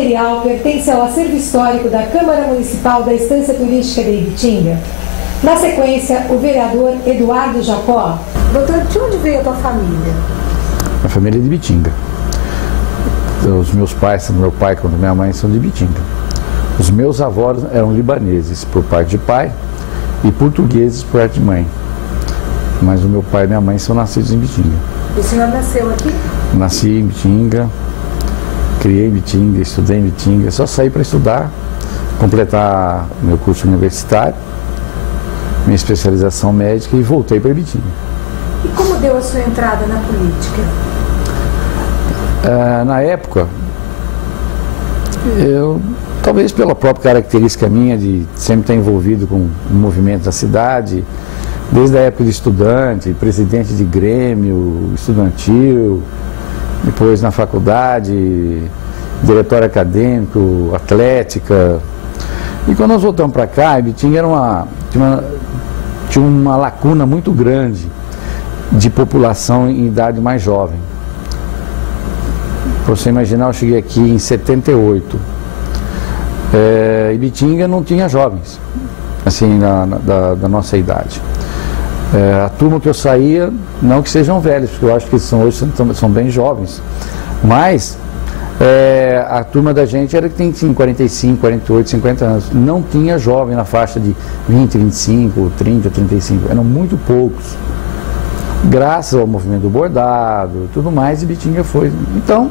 material pertence ao acervo histórico da Câmara Municipal da Estância Turística de Ibitinga. Na sequência, o vereador Eduardo Jacó. Doutor, de onde veio a tua família? A família é de Ibitinga. Os meus pais, tanto meu pai quanto minha mãe, são de Ibitinga. Os meus avós eram libaneses por parte de pai e portugueses por parte de mãe. Mas o meu pai e minha mãe são nascidos em Ibitinga. E o senhor nasceu aqui? Nasci em Ibitinga, criei em Ibitinga, estudei em Ibitinga. Só saí para estudar, completar meu curso universitário, minha especialização médica e voltei para Ibitinga. E como deu a sua entrada na política? Na época, talvez pela própria característica minha de sempre estar envolvido com o movimento da cidade, desde a época de estudante, presidente de grêmio estudantil, depois na faculdade, diretório acadêmico, atlética. E quando nós voltamos para cá, Ibitinga tinha uma lacuna muito grande de população em idade mais jovem. Para você imaginar, eu cheguei aqui em 78. Ibitinga não tinha jovens, assim, da nossa idade. A turma que eu saía, não que sejam velhos, porque eu acho que hoje são bem jovens, mas a turma da gente era que tem 45, 48, 50 anos. Não tinha jovem na faixa de 20, 25, 30, 35, eram muito poucos. Graças ao movimento do bordado e tudo mais, Ibitinga foi. Então,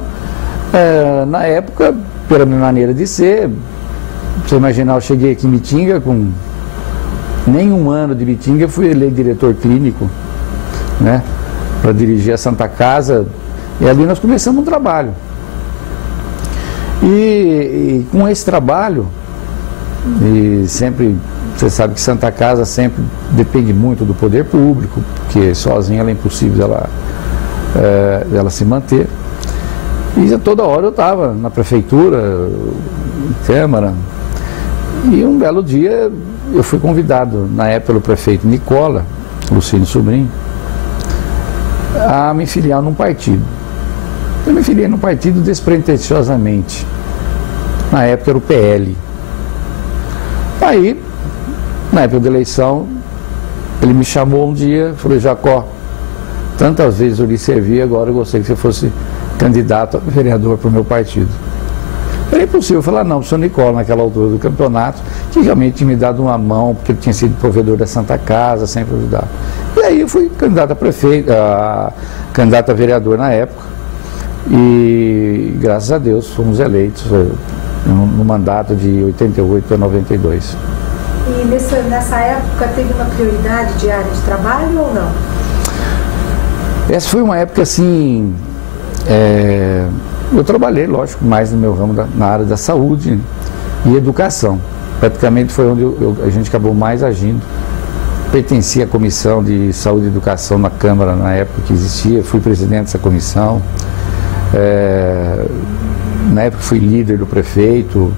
na época, pela minha maneira de ser, você imaginar, eu cheguei aqui em Ibitinga com nem um ano de Ibitinga, fui eleito diretor clínico, né, para dirigir a Santa Casa, e ali nós começamos um trabalho. E com esse trabalho, e sempre, você sabe que Santa Casa sempre depende muito do poder público, porque sozinha ela é impossível ela se manter. E toda hora eu estava na prefeitura, em Câmara, e um belo dia eu fui convidado, na época pelo prefeito Nicola, Lucínio Sobrinho, a me filiar num partido. Eu me filiei num partido despretensiosamente. Na época era o PL. Aí, na época da eleição, ele me chamou um dia, falou: Jacó, tantas vezes eu lhe servi, agora eu gostaria que você fosse candidato a vereador para o meu partido. Era impossível falar não para o senhor Nicola naquela altura do campeonato, que realmente tinha me dado uma mão, porque ele tinha sido provedor da Santa Casa, sempre ajudava. E aí eu fui candidato a prefeito, candidato a vereador na época, e graças a Deus fomos eleitos no mandato de 88 a 92. E nessa época teve uma prioridade de área de trabalho ou não? Essa foi uma época assim, eu trabalhei, lógico, mais no meu ramo na área da saúde e educação. Praticamente foi onde a gente acabou mais agindo. Pertencia à Comissão de Saúde e Educação na Câmara na época que existia, fui presidente dessa comissão. Na época fui líder do prefeito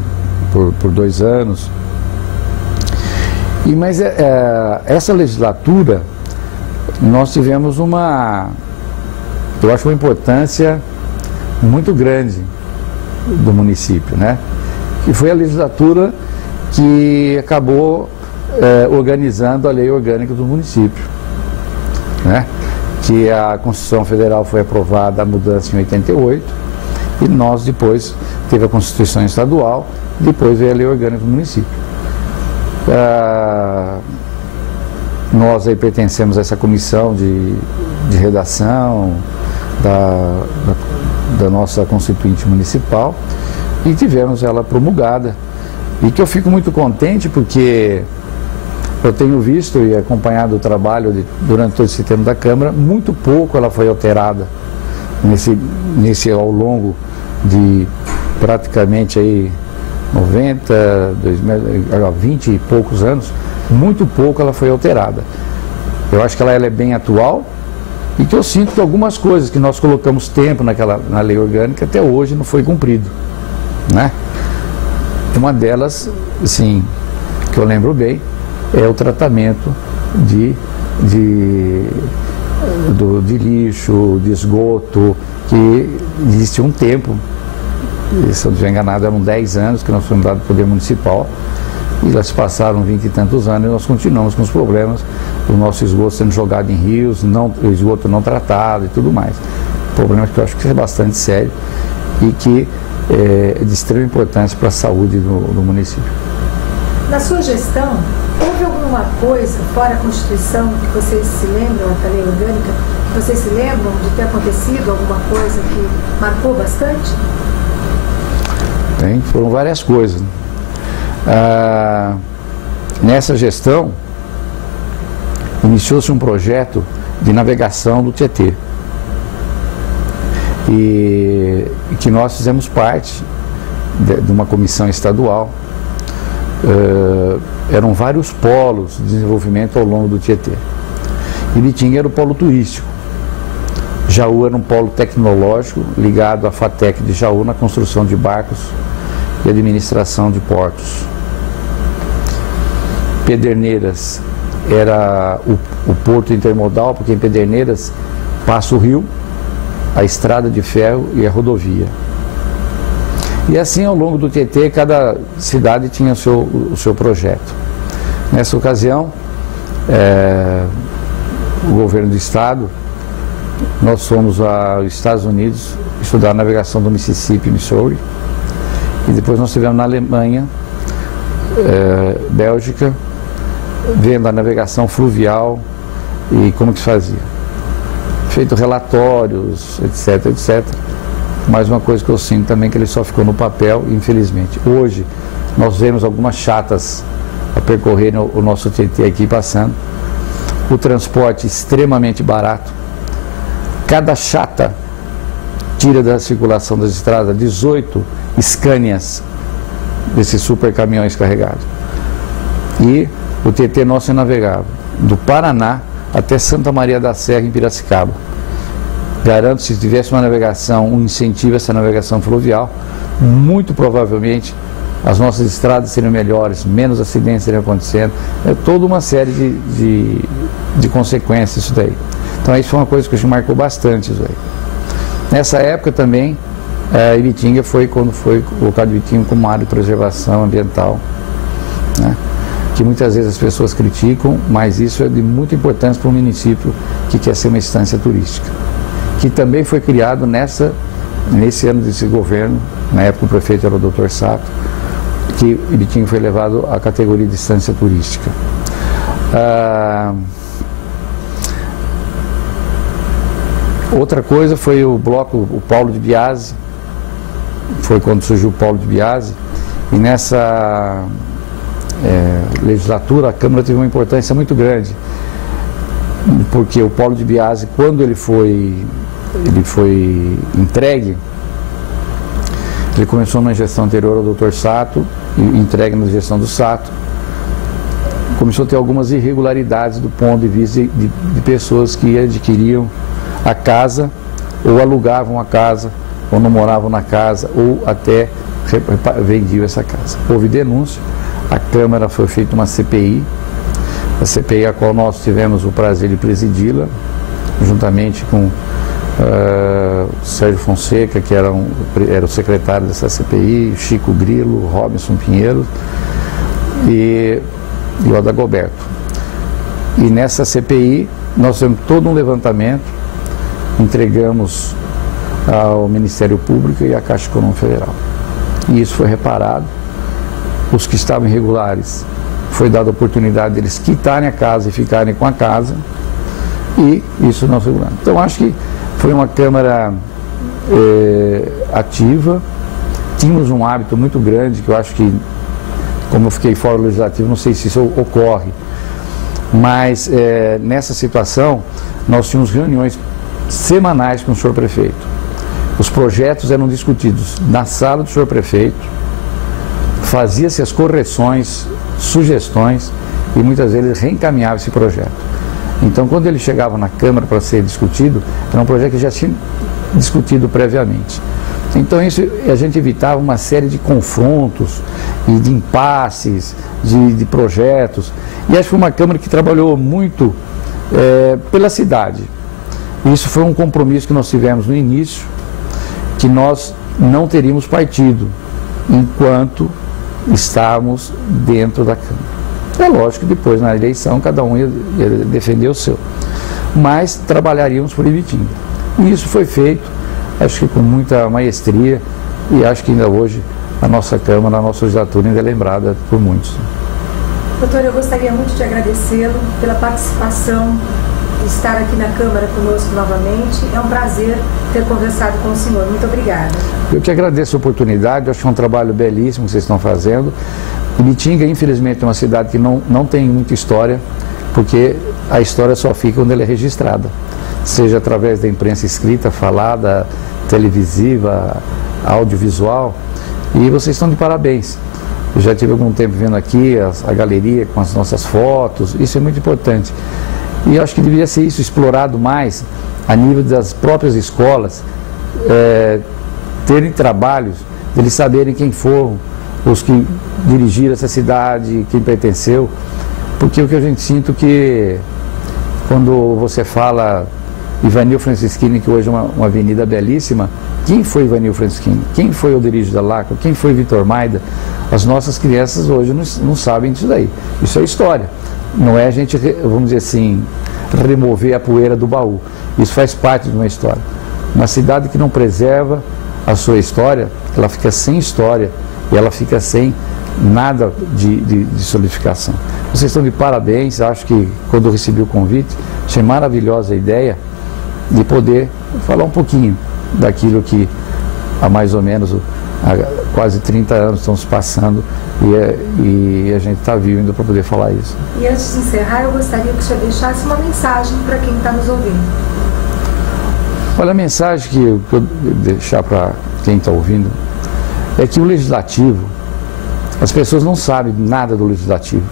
por 2 anos. Mas essa legislatura nós tivemos eu acho uma importância muito grande do município, né? Que foi a legislatura que acabou organizando a lei orgânica do município, né? Que a Constituição Federal foi aprovada, a mudança em 88, e nós depois teve a Constituição Estadual, depois veio a lei orgânica do município. Nós aí pertencemos a essa comissão de redação da nossa Constituinte Municipal e tivemos ela promulgada. E que eu fico muito contente porque eu tenho visto e acompanhado o trabalho durante todo esse tempo da Câmara, muito pouco ela foi alterada ao longo de praticamente aí 20 e poucos anos, muito pouco ela foi alterada. Eu acho que ela é bem atual e que eu sinto que algumas coisas que nós colocamos tempo na lei orgânica até hoje não foi cumprido, né? Uma delas, sim, que eu lembro bem, é o tratamento de lixo, de esgoto, que existe um tempo E, se eu não estiver enganado, eram 10 anos que nós fomos dados do Poder Municipal, e já se passaram 20 e tantos anos e nós continuamos com os problemas do nosso esgoto sendo jogado em rios, o esgoto não tratado e tudo mais. Problemas que eu acho que é bastante sério e que é de extrema importância para a saúde do município. Na sua gestão, houve alguma coisa fora a Constituição que vocês se lembram, da lei orgânica, que vocês se lembram de ter acontecido alguma coisa que marcou bastante? Foram várias coisas. Nessa gestão, iniciou-se um projeto de navegação do Tietê. E que nós fizemos parte de uma comissão estadual. Eram vários polos de desenvolvimento ao longo do Tietê. Ibitinga era o polo turístico. Jaú era um polo tecnológico ligado à FATEC de Jaú na construção de barcos e administração de portos. Pederneiras era o porto intermodal, porque em Pederneiras passa o rio, a estrada de ferro e a rodovia. E assim, ao longo do Tietê, cada cidade tinha o seu projeto. Nessa ocasião, o governo do estado, nós fomos aos Estados Unidos estudar a navegação do Mississippi e Missouri, e depois nós estivemos na Alemanha, Bélgica, vendo a navegação fluvial e como que se fazia. Feito relatórios, etc, etc. Mas uma coisa que eu sinto também que ele só ficou no papel, infelizmente. Hoje, nós vemos algumas chatas a percorrer o nosso Tietê aqui passando. O transporte extremamente barato. Cada chata tira da circulação das estradas 18 Scanias desses super caminhões carregados. E o Tietê nosso é navegável, do Paraná até Santa Maria da Serra, em Piracicaba. Garanto, se tivesse uma navegação, um incentivo a essa navegação fluvial, muito provavelmente as nossas estradas seriam melhores, menos acidentes seriam acontecendo. É toda uma série de consequências isso daí. Então isso foi uma coisa que me marcou bastante isso aí. Nessa época também, Ibitinga quando foi colocado Ibitinga como área de preservação ambiental, né? Que muitas vezes as pessoas criticam, mas isso é de muita importância para um município que quer ser uma instância turística, que também foi criado nesse ano desse governo, na época o prefeito era o Dr. Sato, que Ibitinga foi levado à categoria de instância turística. Outra coisa foi o Paulo de Biase, foi quando surgiu o Paulo de Biase, e nessa legislatura a Câmara teve uma importância muito grande, porque o Paulo de Biase, quando ele foi entregue, ele começou na gestão anterior ao Dr. Sato, e entregue na gestão do Sato, começou a ter algumas irregularidades do ponto de vista de pessoas que adquiriam a casa, ou alugavam a casa, ou não moravam na casa, ou até vendiam essa casa. Houve denúncia, a Câmara foi feita uma CPI, a CPI a qual nós tivemos o prazer de presidi-la, juntamente com Sérgio Fonseca, que era o secretário dessa CPI, Chico Grilo, Robinson Pinheiro e o Adagoberto. E nessa CPI nós fizemos todo um levantamento, entregamos ao Ministério Público e à Caixa Econômica Federal. E isso foi reparado. Os que estavam irregulares, foi dada a oportunidade deles quitarem a casa e ficarem com a casa, e isso nós regulamos. Então acho que foi uma Câmara ativa. Tínhamos um hábito muito grande, que eu acho que, como eu fiquei fora do Legislativo, não sei se isso ocorre, mas nessa situação nós tínhamos reuniões semanais com o senhor prefeito. Os projetos eram discutidos na sala do senhor prefeito, fazia-se as correções, sugestões, e muitas vezes reencaminhava esse projeto. Então, quando ele chegava na Câmara para ser discutido, era um projeto que já tinha discutido previamente. Então, isso a gente evitava uma série de confrontos e de impasses, de projetos. E acho que foi uma Câmara que trabalhou muito pela cidade. Isso foi um compromisso que nós tivemos no início, que nós não teríamos partido enquanto estávamos dentro da Câmara. É lógico que depois, na eleição, cada um ia defender o seu. Mas trabalharíamos por Ibitinga. E isso foi feito, acho que com muita maestria, e acho que ainda hoje a nossa Câmara, a nossa legislatura ainda é lembrada por muitos. Doutor, eu gostaria muito de agradecê-lo pela participação, estar aqui na Câmara conosco novamente. É um prazer ter conversado com o senhor. Muito obrigada. Eu que agradeço a oportunidade, acho que é um trabalho belíssimo que vocês estão fazendo. Ibitinga, infelizmente, é uma cidade que não tem muita história, porque a história só fica quando ela é registrada, seja através da imprensa escrita, falada, televisiva, audiovisual, e vocês estão de parabéns. Eu já tive algum tempo vendo aqui a galeria com as nossas fotos, isso é muito importante. E eu acho que deveria ser isso explorado mais a nível das próprias escolas, terem trabalhos, eles saberem quem foram os que dirigiram essa cidade, quem pertenceu, porque o que a gente sinto que quando você fala Ivanil Franceschini, que hoje é uma avenida belíssima, quem foi Ivanil Franceschini? Quem foi Oderígio da Lacqua? Quem foi Vitor Maida? As nossas crianças hoje não sabem disso daí. Isso é história. Não é a gente, vamos dizer assim, remover a poeira do baú. Isso faz parte de uma história. Uma cidade que não preserva a sua história, ela fica sem história e ela fica sem nada de solidificação. Vocês estão de parabéns. Acho que quando eu recebi o convite, achei maravilhosa a ideia de poder falar um pouquinho daquilo que há mais ou menos há quase 30 anos estamos passando e a gente está vivo ainda para poder falar isso. E antes de encerrar, eu gostaria que o senhor deixasse uma mensagem para quem está nos ouvindo. Olha, a mensagem que eu deixar para quem está ouvindo é que o Legislativo, as pessoas não sabem nada do Legislativo.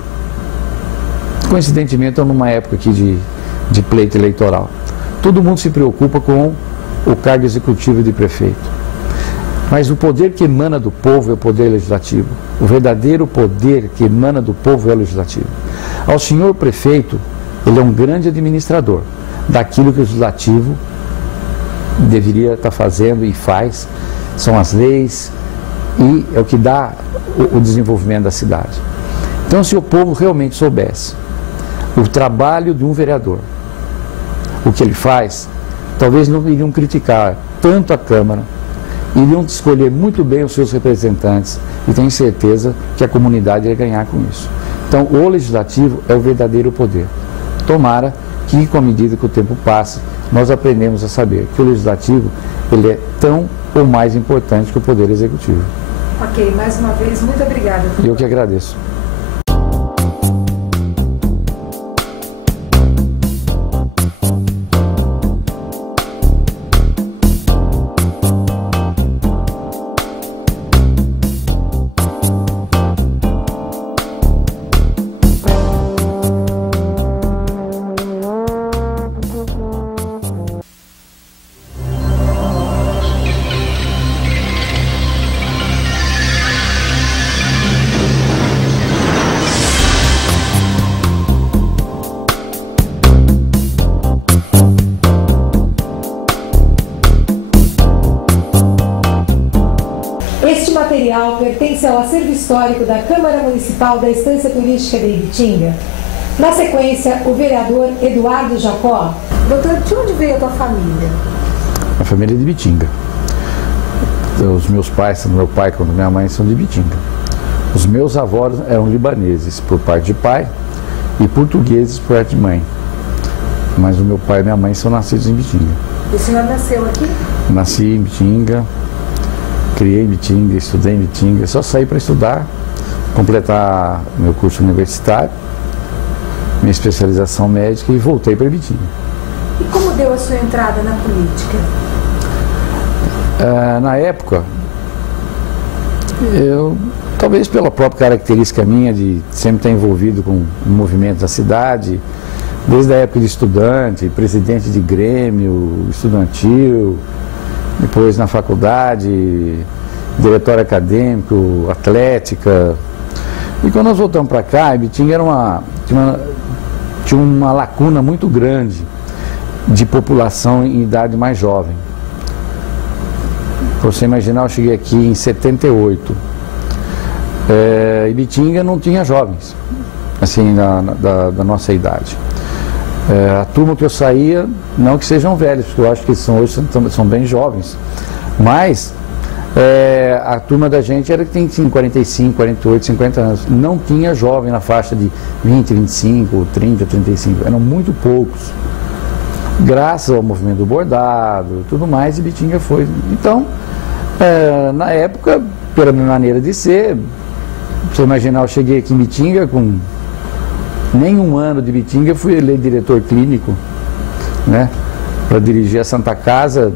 Coincidentemente, estamos numa época aqui de pleito eleitoral. Todo mundo se preocupa com o cargo executivo de prefeito. Mas o poder que emana do povo é o poder legislativo. O verdadeiro poder que emana do povo é o legislativo. Ao senhor prefeito, ele é um grande administrador daquilo que o legislativo deveria estar fazendo e faz. São as leis e é o que dá o desenvolvimento da cidade. Então, se o povo realmente soubesse o trabalho de um vereador, o que ele faz, talvez não iriam criticar tanto a Câmara, iriam escolher muito bem os seus representantes e tenho certeza que a comunidade ia ganhar com isso. Então, o Legislativo é o verdadeiro poder. Tomara que, com a medida que o tempo passe, nós aprendemos a saber que o Legislativo ele é tão ou mais importante que o Poder Executivo. Ok, mais uma vez, muito obrigada. Eu que agradeço. Este material pertence ao acervo histórico da Câmara Municipal da Estância Turística de Ibitinga. Na sequência, o vereador Eduardo Jacó. Doutor, de onde veio a tua família? A família é de Ibitinga. Os meus pais, tanto meu pai quanto minha mãe, são de Ibitinga. Os meus avós eram libaneses por parte de pai e portugueses por parte de mãe. Mas o meu pai e minha mãe são nascidos em Ibitinga. E o senhor nasceu aqui? Nasci em Ibitinga. Criei em Ibitinga, estudei em Ibitinga, só saí para estudar, completar meu curso universitário, minha especialização médica e voltei para Ibitinga. E como deu a sua entrada na política? Na época, talvez pela própria característica minha de sempre estar envolvido com o movimento da cidade, desde a época de estudante, presidente de grêmio, estudantil, depois na faculdade, diretório acadêmico, atlética. E quando nós voltamos para cá, Ibitinga tinha uma lacuna muito grande de população em idade mais jovem. Para você imaginar, eu cheguei aqui em 78. Ibitinga não tinha jovens, assim, da nossa idade. A turma que eu saía, não que sejam velhos, porque eu acho que hoje são bem jovens, mas a turma da gente era que tem 45, 48, 50 anos. Não tinha jovem na faixa de 20, 25, 30, 35, eram muito poucos. Graças ao movimento do bordado e tudo mais, Ibitinga foi. Então, na época, pela minha maneira de ser, você imaginar, eu cheguei aqui em Ibitinga com nem um ano de Ibitinga, fui eleito diretor clínico, né, para dirigir a Santa Casa,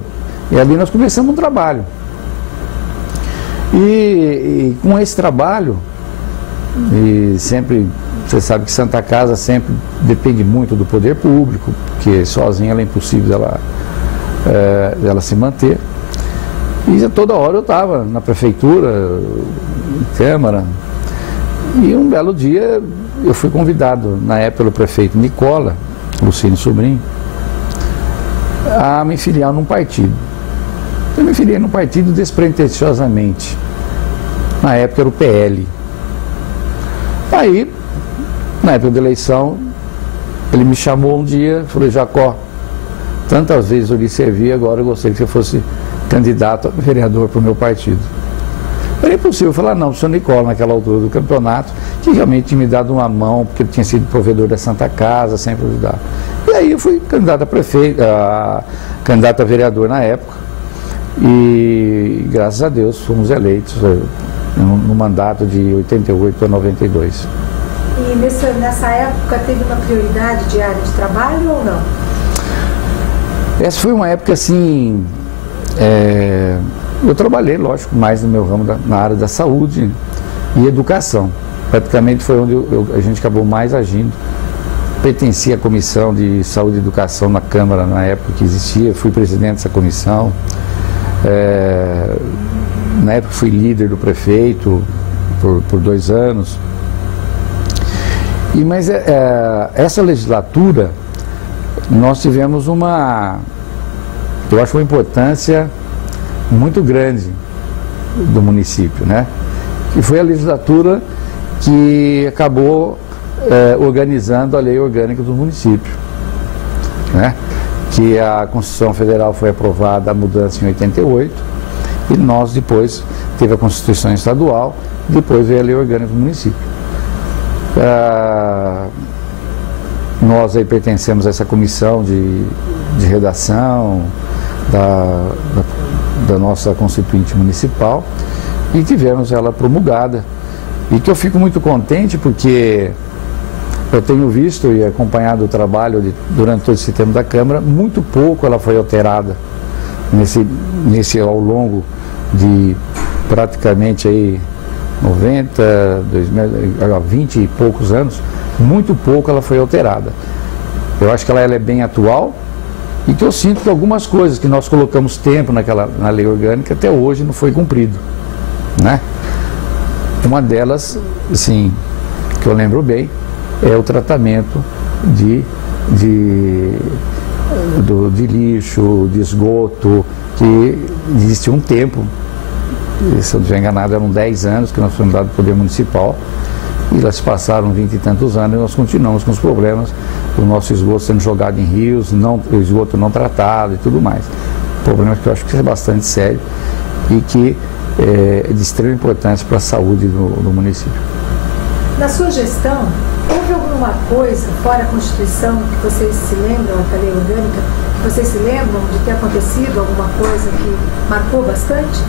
e ali nós começamos um trabalho. E com esse trabalho, e sempre, você sabe que Santa Casa sempre depende muito do poder público, porque sozinha ela é impossível dela se manter. E toda hora eu estava na prefeitura, Câmara, e um belo dia eu fui convidado, na época pelo prefeito Nicola, Lucínio Sobrinho, a me filiar num partido. Eu me filiei num partido despretensiosamente. Na época era o PL. Aí, na época da eleição, ele me chamou um dia, falou: Jacó, tantas vezes eu lhe servi, agora eu gostaria que você fosse candidato a vereador para o meu partido. Era impossível falar não para o senhor Nicola naquela altura do campeonato, que realmente tinha me dado uma mão, porque ele tinha sido provedor da Santa Casa, sempre ajudava. E aí eu fui candidato a prefeito, candidato a vereador na época, e graças a Deus fomos eleitos no mandato de 88 a 92. E nessa época teve uma prioridade de área de trabalho ou não? Essa foi uma época assim, eu trabalhei, lógico, mais no meu ramo na área da saúde e educação. Praticamente foi onde a gente acabou mais agindo. Pertencia à Comissão de Saúde e Educação na Câmara na época que existia, fui presidente dessa comissão. Na época fui líder do prefeito por 2 anos. Mas essa legislatura nós tivemos eu acho uma importância muito grande do município, né? Que foi a legislatura que acabou organizando a lei orgânica do município, né? Que a Constituição Federal foi aprovada, a mudança em 88, e nós depois teve a Constituição Estadual, depois veio a lei orgânica do município. Nós aí pertencemos a essa comissão de redação da nossa Constituinte Municipal, e tivemos ela promulgada, e que eu fico muito contente porque eu tenho visto e acompanhado o trabalho durante todo esse tempo da Câmara. Muito pouco ela foi alterada ao longo de praticamente aí 20 e poucos anos. Muito pouco ela foi alterada. Eu acho que ela é bem atual, e que eu sinto que algumas coisas que nós colocamos tempo na lei orgânica até hoje não foi cumprido, né? Uma delas, assim, que eu lembro bem, é o tratamento de lixo, de esgoto, que existe um tempo, se eu não estiver enganado, eram 10 anos que nós fomos dados do Poder Municipal, e lá se passaram 20 e tantos anos e nós continuamos com os problemas do nosso esgoto sendo jogado em rios, o esgoto não tratado e tudo mais. Problemas que eu acho que é bastante sério e que é de extrema importância para a saúde do município. Na sua gestão, houve alguma coisa fora a Constituição que vocês se lembram, a lei orgânica, que vocês se lembram de ter acontecido alguma coisa que marcou bastante?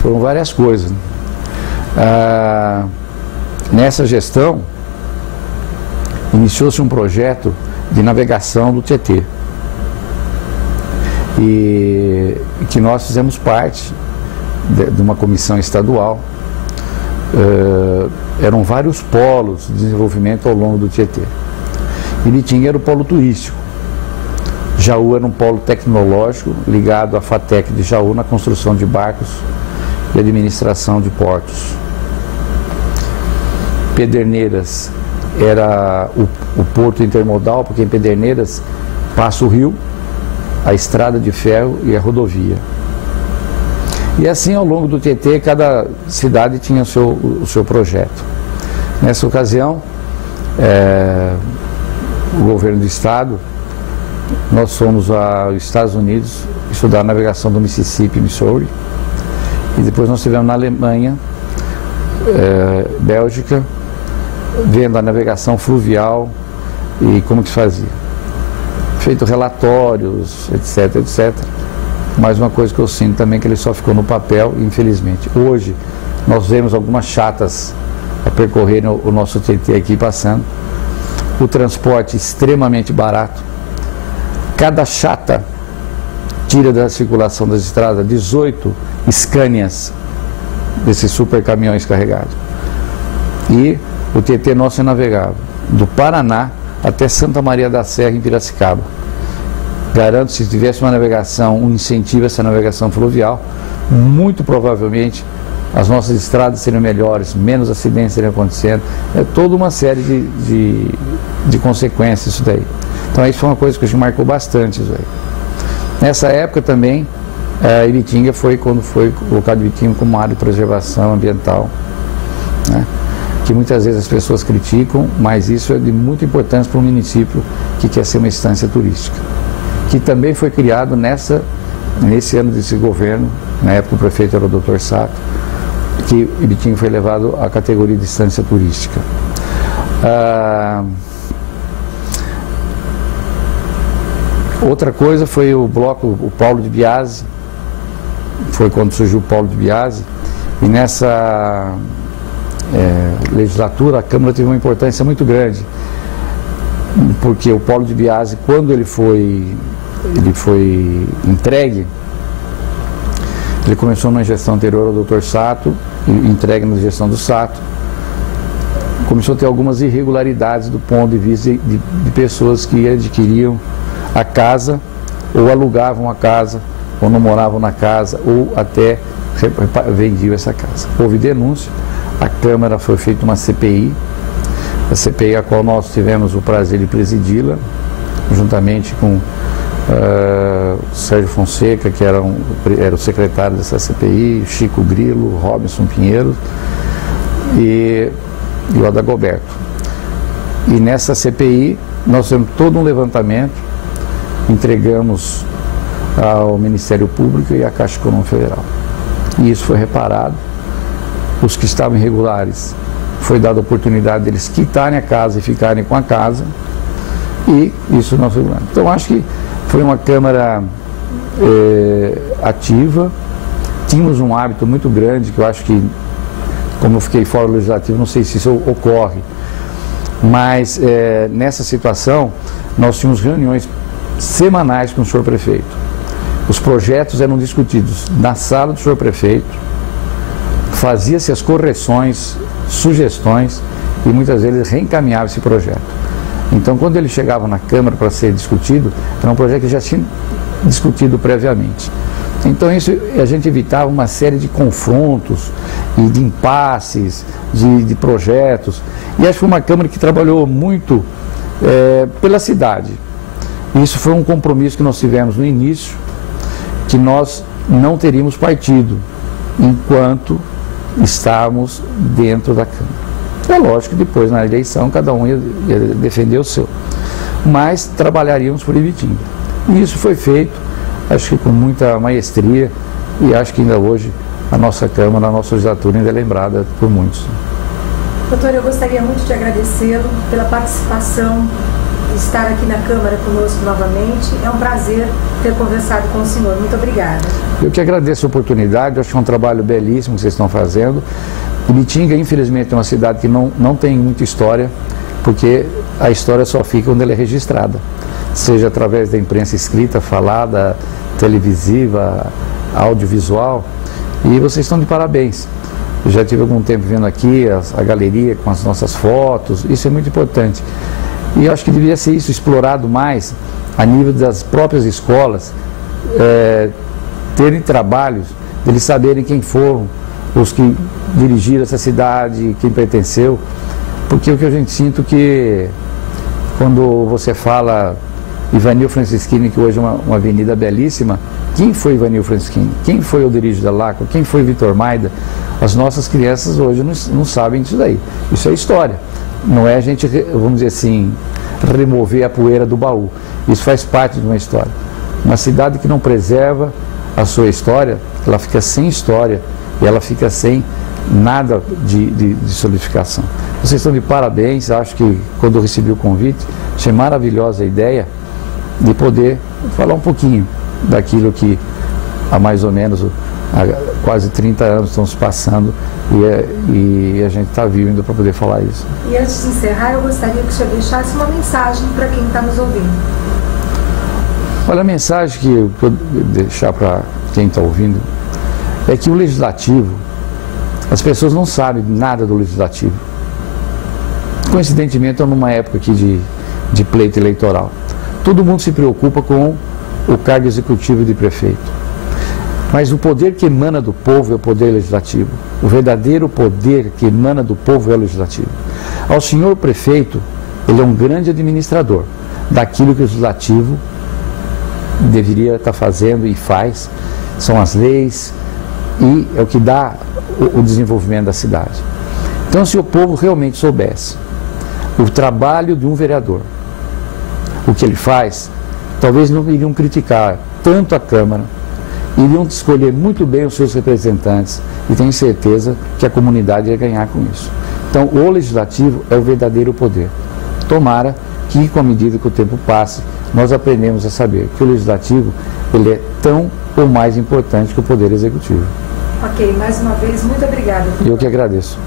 Foram várias coisas. Nessa gestão, iniciou-se um projeto de navegação do Tietê, e que nós fizemos parte de uma comissão estadual. Eram vários polos de desenvolvimento ao longo do Tietê. Ibitinga era o polo turístico, Jaú era um polo tecnológico ligado à FATEC de Jaú na construção de barcos e administração de portos. Pederneiras era o porto intermodal, porque em Pederneiras passa o rio, a estrada de ferro e a rodovia. E assim, ao longo do Tietê, cada cidade tinha o seu projeto. Nessa ocasião, o governo do estado, nós fomos aos Estados Unidos estudar a navegação do Mississippi, Missouri, e depois nós estivemos na Alemanha, Bélgica, vendo a navegação fluvial e como que se fazia. Feito relatórios, etc, etc. Mas uma coisa que eu sinto também é que ele só ficou no papel, infelizmente. Hoje, nós vemos algumas chatas a percorrerem o nosso Tietê aqui passando. O transporte extremamente barato. Cada chata tira da circulação das estradas 18 Scanias, desses super caminhões carregados. E o Tietê nosso é navegável, do Paraná até Santa Maria da Serra, em Piracicaba. Garanto, se tivesse uma navegação, um incentivo a essa navegação fluvial, muito provavelmente as nossas estradas seriam melhores, menos acidentes seriam acontecendo. É toda uma série de consequências isso daí. Então isso foi uma coisa que me marcou bastante isso aí. Nessa época também, Ibitinga foi quando foi colocado Ibitinga como área de preservação ambiental, né? Que muitas vezes as pessoas criticam, mas isso é de muita importância para um município que quer ser uma instância turística, que também foi criado nesse ano desse governo, na época o prefeito era o Dr. Sato, que Ibitinga foi levado à categoria de instância turística. Outra coisa foi o bloco, o Paulo de Biase, foi quando surgiu o Paulo de Biase, e nessa legislatura a Câmara teve uma importância muito grande, porque o Paulo de Biase, quando ele foi entregue, ele começou na gestão anterior ao Dr. Sato, entregue na gestão do Sato, começou a ter algumas irregularidades do ponto de vista de pessoas que adquiriam a casa, ou alugavam a casa, ou não moravam na casa, ou até vendiam essa casa. Houve denúncia, a Câmara foi feita uma CPI, a CPI a qual nós tivemos o prazer de presidi-la, juntamente com Sérgio Fonseca, que era o secretário dessa CPI, Chico Grilo, Robinson Pinheiro e o Adagoberto. E nessa CPI nós fizemos todo um levantamento, entregamos ao Ministério Público e à Caixa Econômica Federal. E isso foi reparado. Os que estavam irregulares, foi dada a oportunidade deles quitarem a casa e ficarem com a casa, e isso nós regulamos. Então acho que foi uma Câmara ativa. Tínhamos um hábito muito grande, que eu acho que, como eu fiquei fora do Legislativo, não sei se isso ocorre, mas nessa situação nós tínhamos reuniões semanais com o senhor prefeito. Os projetos eram discutidos na sala do senhor prefeito, fazia-se as correções, sugestões, e muitas vezes reencaminhava esse projeto. Então, quando ele chegava na Câmara para ser discutido, era um projeto que já tinha discutido previamente. Então, isso a gente evitava uma série de confrontos e de impasses, de projetos. E acho que foi uma Câmara que trabalhou muito pela cidade. Isso foi um compromisso que nós tivemos no início, que nós não teríamos partido enquanto estávamos dentro da Câmara. É lógico que depois, na eleição, cada um ia defender o seu. Mas trabalharíamos por Ibitinga. E isso foi feito, acho que com muita maestria, e acho que ainda hoje a nossa Câmara, a nossa legislatura ainda é lembrada por muitos. Doutor, eu gostaria muito de agradecê-lo pela participação, estar aqui na Câmara conosco novamente. É um prazer ter conversado com o senhor. Muito obrigada. Eu que agradeço a oportunidade, acho que é um trabalho belíssimo que vocês estão fazendo. Ibitinga, infelizmente, é uma cidade que não tem muita história, porque a história só fica quando ela é registrada, seja através da imprensa escrita, falada, televisiva, audiovisual, e vocês estão de parabéns. Eu já tive algum tempo vendo aqui a galeria com as nossas fotos, isso é muito importante. E eu acho que deveria ser isso explorado mais a nível das próprias escolas, terem trabalhos, eles saberem quem foram os que dirigiram essa cidade, quem pertenceu, porque o que a gente sinto que quando você fala Ivanil Franceschini, que hoje é uma avenida belíssima. Quem foi Ivanil Franceschini? Quem foi Alderígio Dell'Acqua? Quem foi Vitor Maida? As nossas crianças hoje não sabem disso daí. Isso é história. Não é a gente, vamos dizer assim, remover a poeira do baú. Isso faz parte de uma história. Uma cidade que não preserva a sua história, ela fica sem história e ela fica sem nada de solidificação. Vocês estão de parabéns. Acho que quando eu recebi o convite, achei maravilhosa a ideia de poder falar um pouquinho daquilo que há mais ou menos há quase 30 anos estão se passando e a gente está vivo ainda para poder falar isso. E antes de encerrar, eu gostaria que o senhor deixasse uma mensagem para quem está nos ouvindo. Olha, a mensagem que eu vou deixar para quem está ouvindo é que o legislativo, as pessoas não sabem nada do legislativo. Coincidentemente, estamos numa época aqui de pleito eleitoral. Todo mundo se preocupa com o cargo executivo de prefeito. Mas o poder que emana do povo é o poder legislativo. O verdadeiro poder que emana do povo é o legislativo. Ao senhor prefeito, ele é um grande administrador daquilo que o legislativo deveria estar fazendo e faz. São as leis e é o que dá o desenvolvimento da cidade. Então, se o povo realmente soubesse o trabalho de um vereador, o que ele faz, talvez não iriam criticar tanto a Câmara, iriam escolher muito bem os seus representantes e tenho certeza que a comunidade ia ganhar com isso. Então, o legislativo é o verdadeiro poder. Tomara que, com a medida que o tempo passe, nós aprendemos a saber que o legislativo ele é tão ou mais importante que o poder executivo. Ok, mais uma vez, muito obrigada. Eu que agradeço.